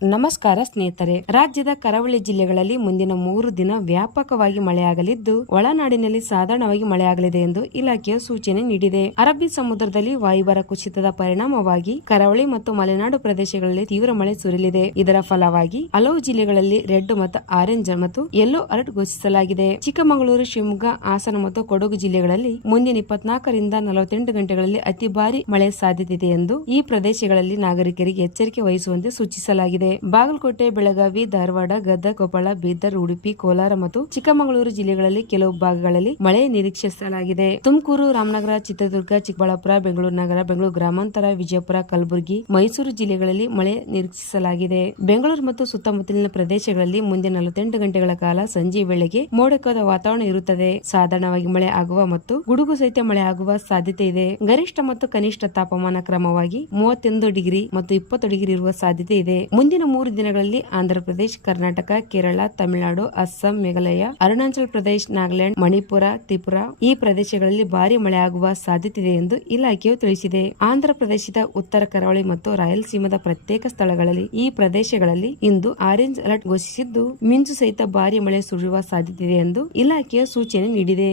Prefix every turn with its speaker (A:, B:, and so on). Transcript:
A: ನಮಸ್ಕಾರ ಸ್ನೇಹಿತರೆ. ರಾಜ್ಯದ ಕರಾವಳಿ ಜಿಲ್ಲೆಗಳಲ್ಲಿ ಮುಂದಿನ ಮೂರು ದಿನ ವ್ಯಾಪಕವಾಗಿ ಮಳೆಯಾಗಲಿದ್ದು, ಒಳನಾಡಿನಲ್ಲಿ ಸಾಧಾರಣವಾಗಿ ಮಳೆಯಾಗಲಿದೆ ಎಂದು ಇಲಾಖೆಯು ಸೂಚನೆ ನೀಡಿದೆ. ಅರಬ್ಬಿ ಸಮುದ್ರದಲ್ಲಿ ವಾಯುಭಾರ ಕುಸಿತದ ಪರಿಣಾಮವಾಗಿ ಕರಾವಳಿ ಮತ್ತು ಮಲೆನಾಡು ಪ್ರದೇಶಗಳಲ್ಲಿ ತೀವ್ರ ಮಳೆ ಸುರಿಯಲಿದೆ ಇದರ ಫಲವಾಗಿ ಹಲವು ಜಿಲ್ಲೆಗಳಲ್ಲಿ ರೆಡ್ ಮತ್ತು ಆರೆಂಜ್ ಮತ್ತು ಯೆಲ್ಲೋ ಅಲರ್ಟ್ ಘೋಷಿಸಲಾಗಿದೆ. ಚಿಕ್ಕಮಗಳೂರು, ಶಿವಮೊಗ್ಗ, ಹಾಸನ ಮತ್ತು ಕೊಡಗು ಜಿಲ್ಲೆಗಳಲ್ಲಿ ಮುಂದಿನ ಇಪ್ಪತ್ನಾಲ್ಕರಿಂದ ನಲವತ್ತೆಂಟು ಗಂಟೆಗಳಲ್ಲಿ ಅತಿ ಭಾರಿ ಮಳೆ ಸಾಧ್ಯತೆ ಇದೆ ಎಂದು ಈ ಪ್ರದೇಶಗಳಲ್ಲಿ ನಾಗರಿಕರಿಗೆ ಎಚ್ಚರಿಕೆ ವಹಿಸುವಂತೆ ಸೂಚಿಸಲಾಗಿದೆ. ಬಾಗಲಕೋಟೆ, ಬೆಳಗಾವಿ, ಧಾರವಾಡ, ಗದಗ, ಕೊಪ್ಪಳ, ಬೀದರ್, ಉಡುಪಿ, ಕೋಲಾರ ಮತ್ತು ಚಿಕ್ಕಮಗಳೂರು ಜಿಲ್ಲೆಗಳಲ್ಲಿ ಕೆಲವು ಭಾಗಗಳಲ್ಲಿ ಮಳೆ ನಿರೀಕ್ಷಿಸಲಾಗಿದೆ. ತುಮಕೂರು, ರಾಮನಗರ, ಚಿತ್ರದುರ್ಗ, ಚಿಕ್ಕಬಳ್ಳಾಪುರ, ಬೆಂಗಳೂರು ನಗರ, ಬೆಂಗಳೂರು ಗ್ರಾಮಾಂತರ, ವಿಜಯಪುರ, ಕಲಬುರಗಿ, ಮೈಸೂರು ಜಿಲ್ಲೆಗಳಲ್ಲಿ ಮಳೆ ನಿರೀಕ್ಷಿಸಲಾಗಿದೆ. ಬೆಂಗಳೂರು ಮತ್ತು ಸುತ್ತಮುತ್ತಲಿನ ಪ್ರದೇಶಗಳಲ್ಲಿ ಮುಂದಿನ ನಲವತ್ತೆಂಟು ಗಂಟೆಗಳ ಕಾಲ ಸಂಜೆ ವೇಳೆಗೆ ಮೋಡಕದ ವಾತಾವರಣ ಇರುತ್ತದೆ. ಸಾಧಾರಣವಾಗಿ ಮಳೆ ಆಗುವ ಮತ್ತು ಗುಡುಗು ಸಹಿತ ಮಳೆ ಆಗುವ ಸಾಧ್ಯತೆ ಇದೆ. ಗರಿಷ್ಠ ಮತ್ತು ಕನಿಷ್ಠ ತಾಪಮಾನ ಕ್ರಮವಾಗಿ ಮೂವತ್ತೊಂದು ಡಿಗ್ರಿ ಮತ್ತು ಇಪ್ಪತ್ತು ಡಿಗ್ರಿ ಇರುವ ಸಾಧ್ಯತೆ ಇದೆ. ಮುಂದಿನ ಮೂರು ದಿನಗಳಲ್ಲಿ ಆಂಧ್ರಪ್ರದೇಶ ಕರ್ನಾಟಕ, ಕೇರಳ, ತಮಿಳುನಾಡು, ಅಸ್ಸಾಂ, ಮೇಘಾಲಯ, ಅರುಣಾಚಲ ಪ್ರದೇಶ, ನಾಗಾಲ್ಯಾಂಡ್, ಮಣಿಪುರ, ತ್ರಿಪುರ ಈ ಪ್ರದೇಶಗಳಲ್ಲಿ ಭಾರಿ ಸಾಧ್ಯತೆ ಇದೆ ಎಂದು ಇಲಾಖೆಯು ತಿಳಿಸಿದೆ. ಆಂಧ್ರ ಪ್ರದೇಶದ ಉತ್ತರ ಕರಾವಳಿ ಮತ್ತು ರಾಯಲಸೀಮದ ಪ್ರತ್ಯೇಕ ಸ್ಥಳಗಳಲ್ಲಿ ಈ ಪ್ರದೇಶಗಳಲ್ಲಿ ಇಂದು ಆರೆಂಜ್ ಅಲರ್ಟ್ ಘೋಷಿಸಿದ್ದು, ಮಿಂಚು ಸಹಿತ ಭಾರಿ ಮಳೆ ಸುರಿಯುವ ಸಾಧ್ಯತೆ ಇದೆ ಎಂದು ಇಲಾಖೆಯ ಸೂಚನೆ ನೀಡಿದೆ.